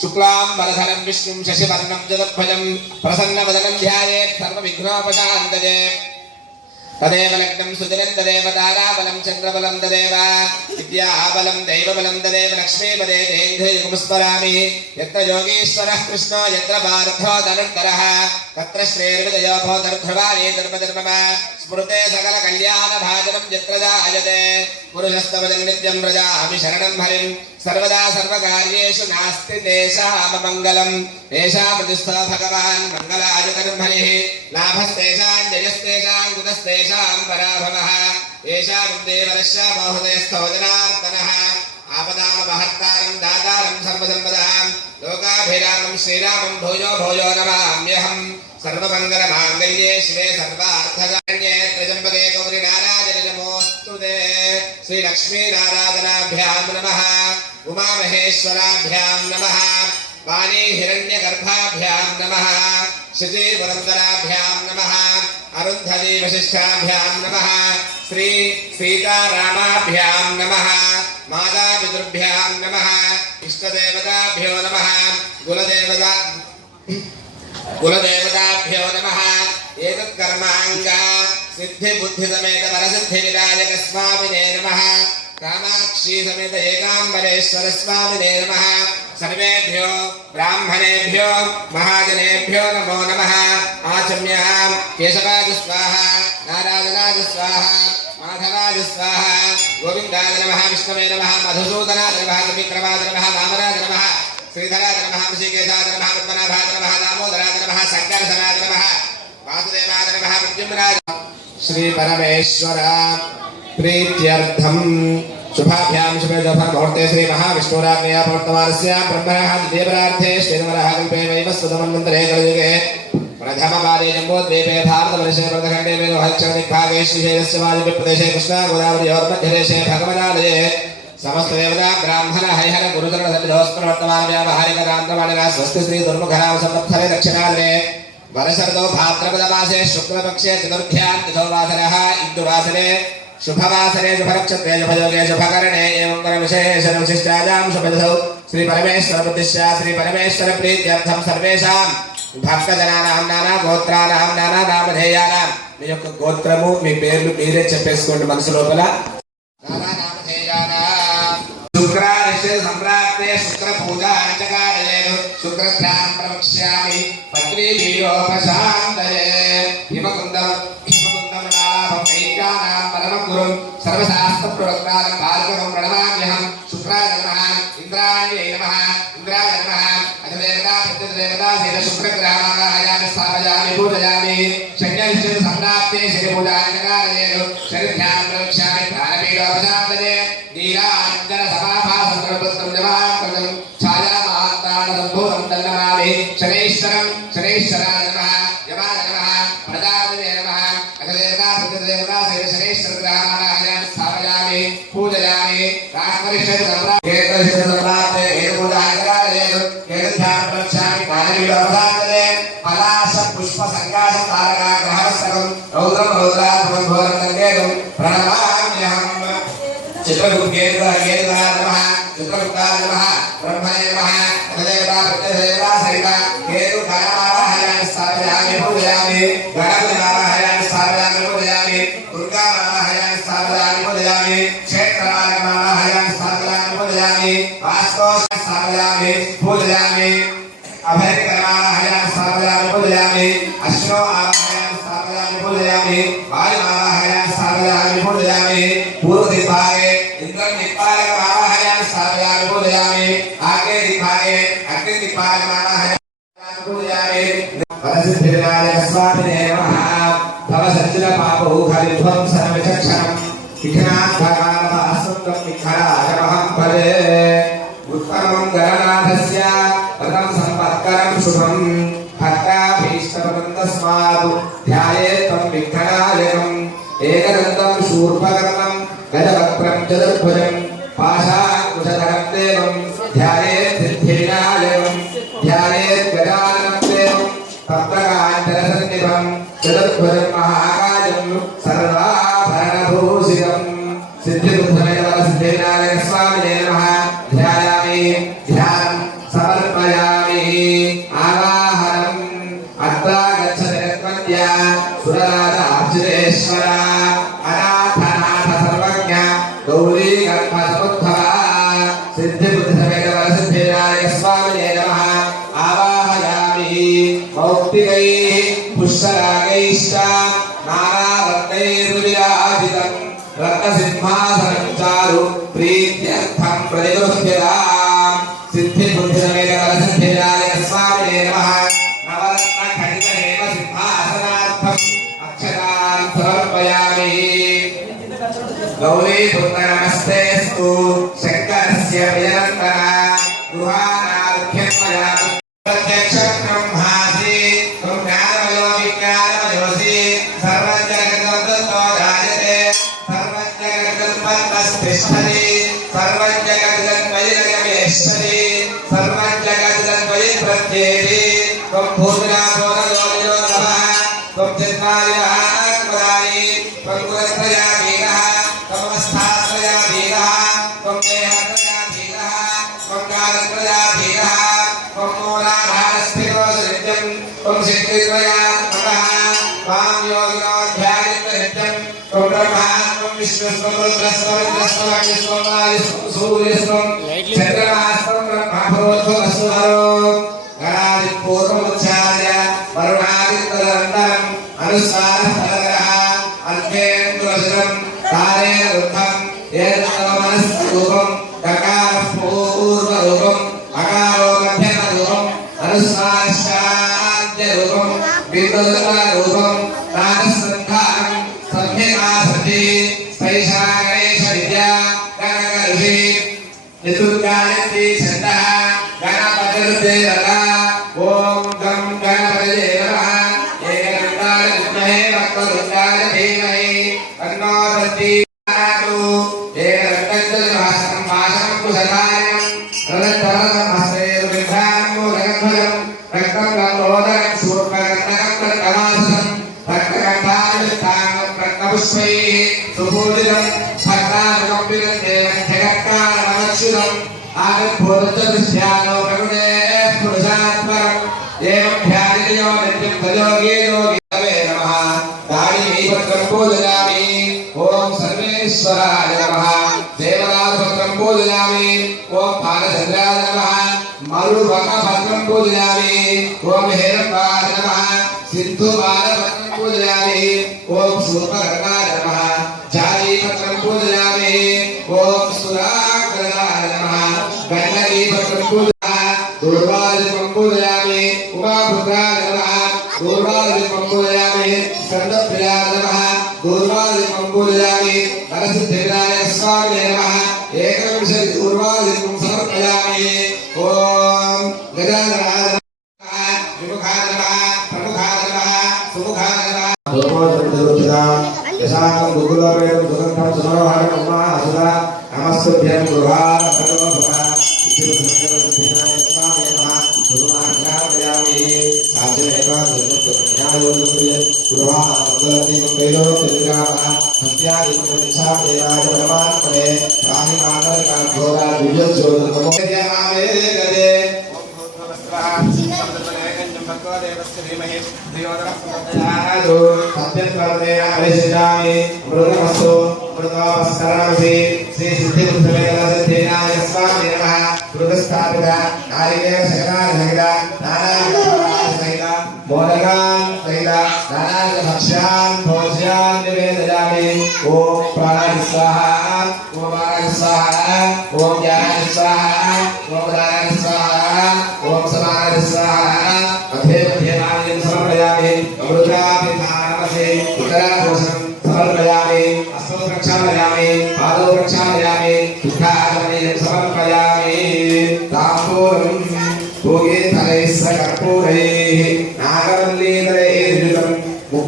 शुक्लां वरधरं विष्णुं शशिवर्णं चतुर्भुजं प्रसन्नवदनं ध्यायेत् सर्वविघ्नोपशान्तये तदेव लग्नं सुदिनं तदेव ताराबलं चन्द्रबलं तदेव विद्याबलं दैवबलं तदेव लक्ष्मीपदे देन्द्रयुगमुस्मरामि यत्र योगीश्वरः कृष्णो यत्र पार्थो धनुर्धरः तत्र श्रेर्विजयो भवतर्ध्रुवाणि धर्मधर्मः स्मृते सकलकल्याणभाजनं यत्र जायते पुरुषस्तवजं नित्यं व्रजामि शरणं हरिं सर्वदा सर्वकार्येषु नास्ति तेषाममङ्गलम् येषां प्रतिष्ठा भगवान् मङ्गलायतनुर्हरिः लाभस्तेषां जयस्तेषां कुतस्तेषां पराभवः येषां देवरस्य बहुतेस्तवजनार्दनः आपदामपहर्तारं दातारं सर्वसम्पदां लोकाभिरामं श्रीरामं भूयो भूयो नमाम्यहम् सर्वमङ्गलमाङ्गल्ये शिवे सर्वार्थकारण्ये त्र्यम्बके गौरि नारायणे नमोऽस्तुते श्रीलक्ष्मीनारायणाभ्यां नमः उमामहेश्वराभ्यां नमः वाणी हिरण्यगर्भाभ्यां नमः श्रुतिपुरन्दराभ्यां नमः अरुन्धती वसिष्ठाभ्यां नमः श्री सीतारामाभ्यां नमः मातापितृभ्यां नमः इष्टदेवताभ्यो नमः कुलदेवताभ्यो नमः एतत्कर्माङ्ग सिद्धिबुद्धिसमेत वरसिद्धिविनायक स्वामिने नमः कामाक्षी समेत एकाम्बरेश्वर स्वामिने नमः सर्वेभ्यो ब्राह्मणेभ्यो महाजनेभ्यो नमो नमः आचम्यां केशवाय स्वाहा नारायणाय स्वाहा माधवाय स्वाहा गोविन्दाय नमः विष्णवे नमः मधुसूदनाय नमः विक्रमाय नमः वामनाय नमः श्रीधराय नमः ऋषिकेशाय नमः पद्मनाभाय नमः दामोदराय नमः शङ्करसनाय नमः वासुदेवाय नमः मृत्युंजयाय श्री परमेश्वर प्रीत्यर्थम शुभाभ्यां शुभमुहूर्ते श्री महाविष्णुराज्ञया प्रवर्तमानस्य ब्रह्मणः देवरार्थे श्रीधरः कल्पे वैव सुदमन्वन्तरे कलियुगे प्रथमवारे जम्बोद्वीपे भारतवर्षे प्रथखण्डे वेदोहक्षणदिग्भागे श्रीशैलस्य वायव्यप्रदेशे कृष्णा गोदावरीयोर्मध्यदेशे भगवदालये समस्त देवता ब्राह्मण हरिहर गुरुचरण सन्निधोस्पर वर्तमान व्यावहारिक रांद्रमाणिका स्वस्ति श्री दुर्मुखराम संवत्सरे दक्षिणाग्ने वरशर्दो भाद्रपदमासे शुक्लपक्षे चतुर्थ्यां तिथोवासरः इन्दुवासरे शुभवासरे शुभनक्षत्रे शुभयोगे शुभकरणे एवं परविशेषण विशिष्टायां शुभदौ श्री परमेश्वर बुद्धिश्या श्री परमेश्वर प्रीत्यर्थं सर्वेषां భక్తజనానాం నానా గోత్రానాం నానా నామధేయానాం మీ యొక్క గోత్రము మీ పేర్లు మీరే చెప్పేసుకోండి మనసు లోపల నానా నామధేయానాం శుక్రారిషే సంప్రాప్తే శుక్ర పూజా అంచకారయేను శుక్రధ్యానం ప్రవక్ష్యామి పత్రి వీరోపశాంతయే హిమకుందం నాలాభం వైద్యానాం పరమగురుం సర్వశాస్త్ర ప్రవక్తారం భార్గవం ప్రణమామ్యహం శుక్రాయ నమః ఇంద్రాణ్యై నమః ఇంద్రాయ నమః అధిదేవతా ప్రత్యదేవతా శైల శుక్రగ్రహాయామి స్థాపయామి పూజయామి శక్యనిశ్చయ సంప్రాప్తే శని పూజాంచకారయేను శనిధ్యానం ప్రవక్ష్యామి ప్రాణపీడోపశాంతయే నీలాంజన సమాభాసం ప్రవృత్తం జమాకృతం ఛాయామాత్తాన సంభూతం తన్నమామి శనైశ్వరం శనైశ్వరాయ నమః యమాయ నమః ప్రజాపతినే నమః అధిదేవతా ప్రత్యదేవతా శైల శనైశ్వర గ్రహాయామి స్థాపయామి పూజయామి రామకృష్ణ సంప్రాప్తే పూజాంచకారయేను ధ్యానం ప్రవక్ష్యామి ప్రాణపీడోపశాంతయే పలాశ పుష్ప సంకాశ తారకా గ్రహస్థలం రౌద్రం రౌద్రాధమం ఘోరం ప్రణమామ్యహం चित्रगुप्तेन्द्राय नमः चित्रगुप्ताय नमः ब्रह्मणे नमः अधदेवता प्रत्यदेवता सहित केतु गणमावाहयामि स्थापयामि पूजयामि गणपतिमावाहयामि स्थापयामि पूजयामि दुर्गामावाहयामि स्थापयामि पूजयामि क्षेत्रमावाहयामि स्थापयामि पूजयामि वास्तव स्थापयामि पूजयामि अभयकरमावाहयामि स्थापयामि पूजयामि अश्नो आवाहयामि स्थापयामि पूजयामि वायुमावाहयामि स्थापयामि पूजयामि पूर्वदिक्भागे इंद्रदिक्पालकमावाहयामि स्थापयामि पूजयामि आगे दिक्भागे अग्निदिक्पालकमावाहयामि पूजयामि वरसिद्धिविनायक स्वामिने नमः भवसज्जन पापौघविध्वंसन विचक्षणं विघ्नाद्भगानभासुन्दं विघ्नराजमहं भजे उत्तमं गणनाथस्य पदं सम्पत्करं शुभं तस्मात् ध्यायेत् तं विघ्ननायकम् एकदन्तं शूर्पकर्णं गजवक्त्रं चतुर्भुजं पाशाकुशधरं देवं ध्यायेत् सिद्धिविनायकं ध्यायेत् गजाननं देवं तप्तकाञ्चनसन्निभं चतुर्भुजं महाकायं सर्वाभरणभूषितं सिद्धिबुद्धमेव स्वामिने नमः ध्यायामि ध्यानं समर्पयामि आवाहनम् अत्रा गच्छति सुरराजार्जुनेश्वर अनाथनाथ सर्वज्ञ गौरी गणपतमुद्भवा सिद्धिबुद्धिसमेत वरसिद्धिविनायक स्वामिने नमः आवाहयामि मौक्तिकैः पुष्परागैश्च नानारत्नैर्विराजितं रत्नसिंहासनं चारु प्रीत्यर्थं प्रतिगृह्यताम् सिद्धिबुद्धिसमेत वरसिद्धिविनायक स्वामिने नमः नवरत्नखचितहेम सिंहासनार्थम् अक्षतान् समर्पयामि गौरी पुत्रनमस्तेऽस्तु शङ्करस्य प्रियनन्दन गृहाणार्घ्यमया प्रत्यक्षं ब्रह्मासि त्वं ज्ञानमयो विज्ञानमयोऽसि सर्वजगतो जायते सर्वजगदुत्पन्नस्तिष्ठति सर्वजगदन्वयि गमेष्यति सर्वजगदन्वयि प्रत्येति त्वं भूतनाथो नमो नमः त्वं जन्मादिनात्मदानि त्वं गुणत्रयाधीनः त्वमवस्थात्रयाधीनः त्वं देहत्रयाधीनः त्वं कालत्रयाधीनः त्वं मूलाधारस्थितोऽनित्यं त्वं शक्तित्रयात्मकः त्वां योगिनो ध्यायन्तनित्यं त्वं ब्रह्मा त्वं विष्णुस्त्वं रुद्रस्त्वं विष्णुस्त्वं सूर्यस्त्वं चन्द्रमास्त्वं ब्रह्मभूतोऽसुरो गणादिपूर्वमुच्चार्य वरुणादितदनन्तरम् अनुस्वारः अर्घेन्द्रवचनं तारेण वृद्धं एतन्मनस्रूपं ककारः पूर्वरूपम् अकारो मध्यमरूपम् अनुस्वारश्चाद्यरूपं बिन्दुरूपं राजसन्धानं सम्यगासति स्थैषा गणेशविद्या गणकऋषि चतुर्गायत्री छन्दः गणपतिर्देवता ॐ गं गणपतये नमः एकदन्ताय विद्महे वक्रतुण्डाय धीमहि तन्नो दन्तिः एकदन्तजलभासं वासं कुशलायं रदत्तमहस्ते विद्धानं मोदकध्वजं रक्तं गङ्गोदरं शूर्पकर्णकं कर्णवासनं रक्तकण्ठायुक्ताङ्गं रत्नपुष्पैः सुपूजितं भक्तानुकम्पितं देवं जगत्कारणमच्युतम् आगतभूतदृश्यानो प्रगुणे पुरुषात्मरम् एवं ध्यानितो नित्यं प्रयोगे योगी तवे नमः दाढीपत्रं पूजयामि ॐ सर्वेश्वराय नमः देवराजपत्रं पूजयामि ॐ बालचन्द्राय नमः मरुभकपत्रं पूजयामि ॐ हेरम्बाय नमः सिन्धुबालपत्रं पूजयामि ॐ शूर्पकर्णाय नमः जालीपत्रं पूजयामि ॐ सुराग्रजाय नमः गण्डकीपत्रं पूजयामि दूर्वादिपं पूजयामि उमाभुजाय नमः दूर्वादिपं पूजयामि स्कन्दप्रियाय नमः दूर्वादिपं पूजयामि नरसिद्धिविनायक स्वामिने नमः एकविंशति दूर्वादिपं समर्पयामि ॐ गजाननाय नमः विमुखाय नमः प्रमुखाय नमः सुमुखाय नमः यशाकं गुरुलोकेन दुःखं सुनोहरं उमा असुरा नमस्तुभ्यं गृहाण सर्वो भवा सिद्धिर्भुजनाय स्वामिने नमः गुरुमाज्ञापयामि साध्यमेव दुर्मुक्तपरिणायोगप्रिय गृहाण मंगलति मंगलो त्रिग्रामः सत्यादिपरिच्छादेवाय परमात्मने राहि मानवका घोरा विजयोदनमो यमामे गदे देवस्य धीमहि धियोदनः प्रचोदयात् सत्यत्वमेन परिशिष्टामि मृगमस्तु मृगोपस्करामि श्री सिद्धिबुद्धिविनायक स्वामिने नमः मृगस्थापित नारिकेल सकलासहित नानाविधसहित मोदकान् सहित नानाविधभक्ष्यान् भोज्यान् निवेदयामि ॐ प्राणाय स्वाहा ॐ वाराय स्वाहा ॐ ज्ञानाय स्वाहा ॐ उदाराय स्वाहा ॐ समानाय स्वाहा अथेभ्यमानिं समर्पयामि अमृताभिधानमसे उत्तराघोषं समर्पयामि अस्तु प्रक्षालयामि पादौ प्रक्षालयामि दुःखागमनीयं समर्पयामि ताम्बूलं भोगे तलैः सकर्पूरैः नागवल्लीतलैः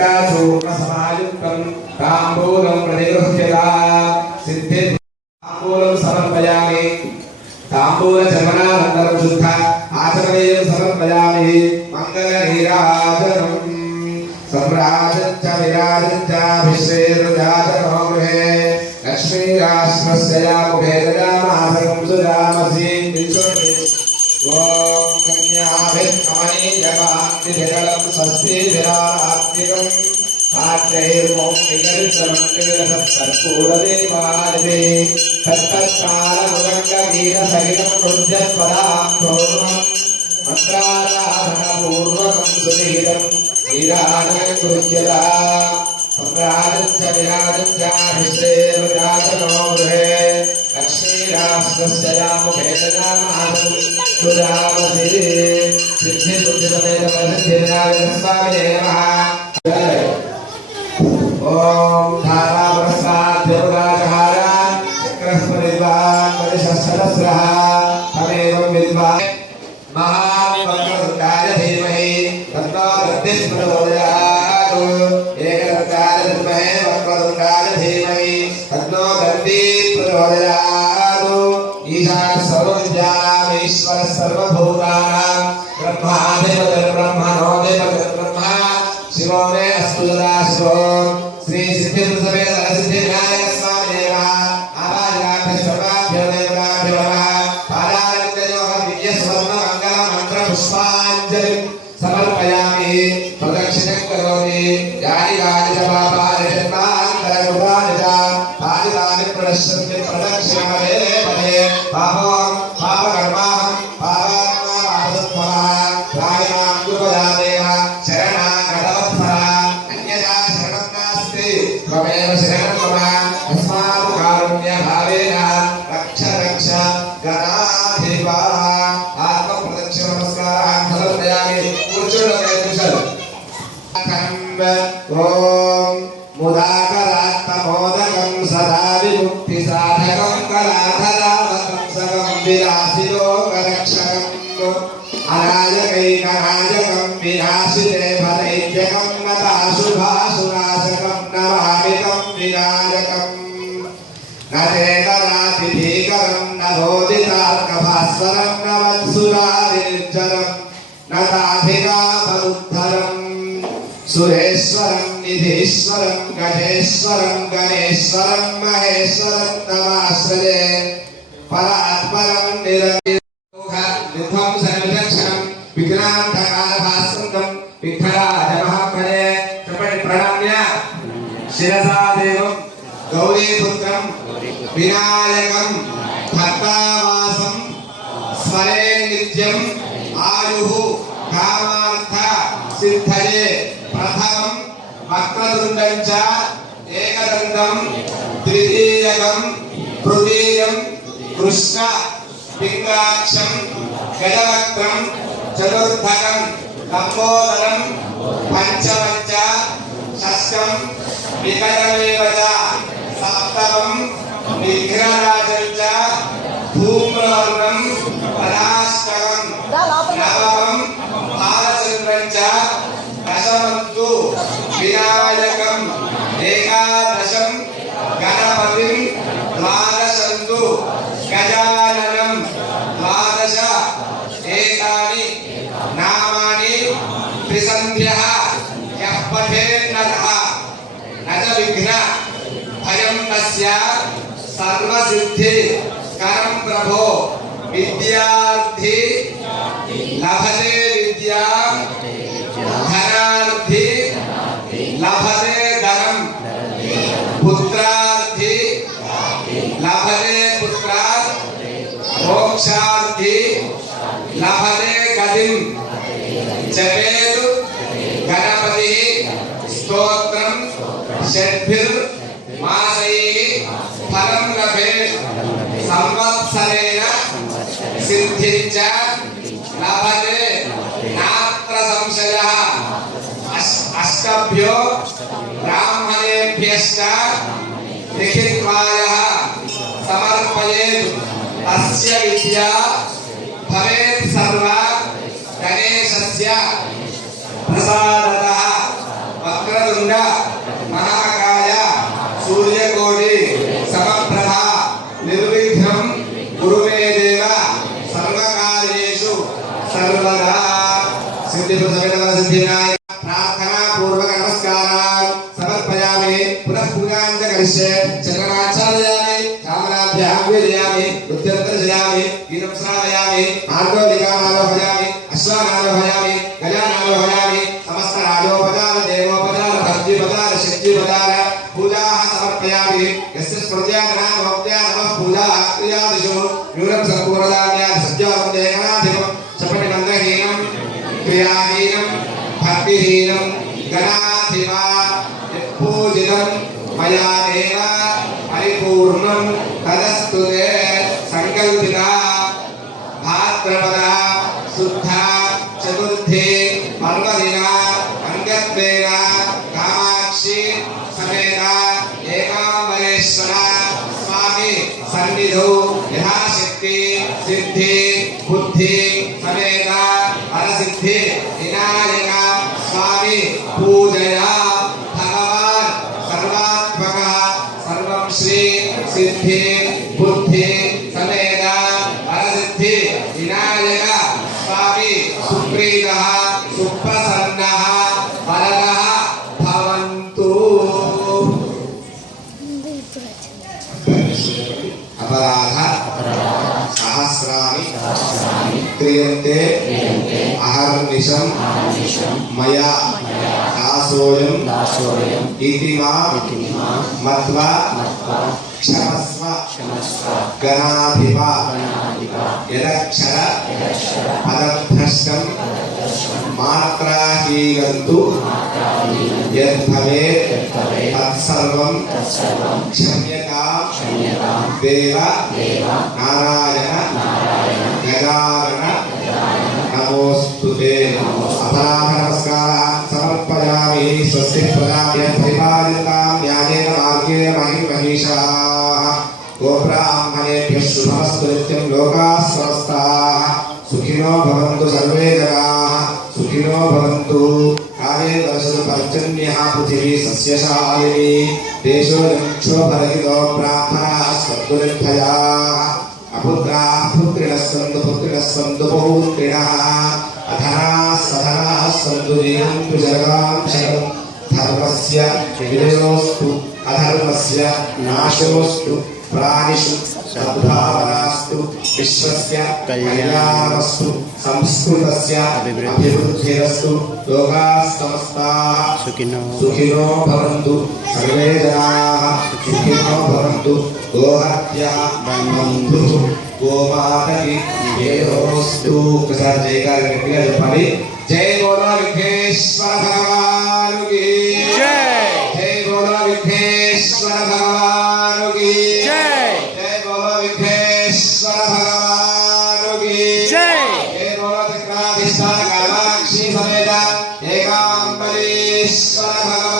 गङ्गाचूर्णसमायुक्तं ताम्बूलं प्रतिगृह्यता सिद्धि ताम्बूलं समर्पयामि ताम्बूलचमनानन्तरं शुद्ध आचमनीयं समर्पयामि मङ्गलनीराजनम् सम्राजच्च विराजच्चाभिषेकजातनो गृहे लक्ष्मीराष्ट्रस्य मुखे ददामासकं सुजामसि ॐ कन्याभिर्कमनीयकान्तिभिरलं स्वस्तिभिरात्मिकं साक्षैर्मौक्तिकरितमण्डिलसत्कर्पूरदेवादिवे तत्तत्कालमुदङ्गगीतसहितं नृत्यपदां मन्त्राराधनपूर्वकं सुधीरं नीराजनकृत्यता सम्राजच्च विराजच्चाभिषेकजातनो गृहे लक्ष्मीराष्ट्रस्य मुखे ददामासकं सुजामसि सिद्धिबुद्धिसमेतप्रसिद्धिविनायकस्वामिने नमः। ॐ धारावरसाद्योगाचहार चक्रस्मरिद्वान् परिशस्सहस्रः तमेवं विद्वान् महावक्रतुण्डाय धीमहि तन्नो दन्तिः प्रचोदयात् एकदन्ताय विद्महे वक्रतुण्डाय धीमहि तन्नो दन्तिः प्रचोदयात् ईशानः सर्वविद्यानाम् ईश्वरः सर्वभूतानां ब्रह्माधिपतिर्ब्रह्मणोऽधिपतिर्ब्रह्म शिवो मे अस्तु सदाशिवो श्री सिद्धिसमेत सिद्धिविनायक स्वामिने नमः। आवाहयामि सर्वाभ्यो देवताभ्यो नमः। पादारविन्दयोः दिव्यस्वर्णमङ्गलमन्त्रपुष्पाञ्जलिं समर्पयामि प्रदक्षिणं करोमि यानि यानि च पापानि जन्मान्तरकृतानि च तानि प्रणश्यन्ति प्रदक्षिणपदे पदे पापं पापकर्माहं पापात्मा वासस्त्वमः रायमां गुरुपदादेव शरणागतवत्सरः अन्यथा शरणं नास्ति त्वमेव शरणं मम तस्मात् कारुण्यभावेन रक्ष रक्ष गणाधिपा आत्मप्रदक्षिणनमस्कारान् समर्पयामि ऊर्जुनमे कुशल ॐ मुदाकरात्तमोदकं सदा विमुक्तिसाधकं कलाधरावतं सकं विलासिलोकरक्षकम् अनायकैकनायकं विनाशिते भदैत्यकं नताशुभासुनाशकं नमामि तं विनायकम् न चेतनातिभीकरं न बोधितार्कभास्वरं न वत्सुरादिर्जरं न ताधिकामरुद्धरम् सुरेश्वरं निधीश्वरं गजेश्वरं गणेश्वरं महेश्वरं नमाश्रये परात्परं निरविध्वंसनिलक्षणं विघ्नान्तकारभास्वरं विठ्ठलाजमहापदे प्रणम्य शिरसा देवं गौरीपुत्रं विनायकं भक्तावासं स्मरे नित्यम् आयुः कामार्थ सिद्धये प्रथमं वक्रतुण्डं च एकदन्तं द्वितीयकं तृतीयं कृष्ण पिङ्गाक्षं गजवक्त्रं चतुर्थकं लम्बोदरं पञ्चमं च षष्ठं विकटमेव च सप्तमं विघ्नराजं च धूम्रवर्णं पदाष्टकं नवमं बालचन्द्रं च दशमन्तु विनायकं एकादशं गणपतिं द्वादशन्तु गजाननं द्वादश एतानि नामानि त्रिसन्ध्यः यः पठेन्नरः न च विघ्न भयं तस्य सर्वसिद्धि करं प्रभो विद्यार्थी लभते विद्या धनार्थी लभते धनं पुत्रार्थी लभते पुत्रात् मोक्षार्थी लभते गतिं जपेतु गणपतिः स्तोत्रं षड्भिर्मासैः फलं लभेत् संवत्सरेण सिद्धिं च लभते नात्र संशयः अष्टभ्यो ब्राह्मणेभ्यश्च लिखित्वायः समर्पयेत् तस्य विद्या भवेत् सर्वा गणेशस्य प्रसादतः वक्रतुण्ड सिद्धिविनायक प्रार्थना पूर्वक नमस्कारान् समर्पयामि पुनः पूजां च करिष्ये चक्रणाचार्यामि चामराभ्यां वेदयामि रुद्रत्रजयामि गीतं श्रावयामि आर्गोलिकानालोभयामि अश्वानालोभयामि गजानालोभयामि समस्त राजोपचार देवोपचार भक्तिपचार शक्तिपचार पूजाः समर्पयामि यस्य स्मृत्यानामोक्त्या नमः पूजा क्रियादिषु न्यूनं सम्पूर्णदान्यात् सत्यावन्देहनाधिपं चपटिमन्त्रहीनं क्रियाहीनं भक्तिहीनं गणाधिपा पूजितं मया देव परिपूर्णं तदस्तु ते संकल्पिता भाद्रपदा शुद्धा चतुर्थी पर्वदिना अंगत्वेन कामाक्षी समेता एकाम्बरेश्वर स्वामी सन्निधौ यथाशक्ति सिद्धि बुद्धि समेता परसिद्धि विनायक स्वामी पूजया भगवान् सर्वात्मकः सर्वं श्री सिद्धि बुद्धि समेता परसिद्धि विनायक स्वामी सुप्रीतः सुप्रसन्नः वरदः भवन्तु। अपराध सहस्राणि क्रियन्ते अहर्निशं मया दासोऽयं इति मां मत्वा क्षमस्व गणाधिपा यदक्षर पदभ्रष्टं मात्राहीनन्तु यद्भवेत् तत्सर्वं क्षम्यतां देव नारायण गजानन नमोस्तुते। अपराध नमस्कारान् समर्पयामि। स्वस्ति प्रजाभ्यः परिपालितां न्यायेन मार्गेण महिषाः गोब्राह्मणेभ्यः शुभमस्तु नित्यं लोकाः समस्ताः सुखिनो भवन्तु सर्वे जनाः सुखिनो भवन्तु। काले वर्षतु पर्जन्यः पृथिवी सस्यशालिनी देशोऽयं क्षोभरहितो ब्राह्मणाः सद्गुणिर्भयाः अपुत्राः पुत्रिणः सन्तु पौत्रिणः अधनाः सधनाः सन्तु जीवन्तु जगां शतं धर्मस्य विजयोस्तु अधर्मस्य नाशोस्तु प्राणिषु सद्भावनास्तु विश्वस्य कल्याणमस्तु संस्कृतस्य अभिवृद्धिरस्तु लोकाः समस्ताः सुखिनो भवन्तु सर्वे जनाः सुखिनो भवन्तु। गोहत्या बन्धु गोमातकी जयोस्तु। प्रसाद जयकार निकले जपली जय बोलो विघ्नेश्वर भगवान की जय। जय बोलो विघ्नेश्वर भगवान की जय। जय बोलो विघ्नेश्वर भगवान की जय। जय बोलो त्रिकालाधीश्वर कामाक्षी समेत एकाम्बरेश्वर भगवान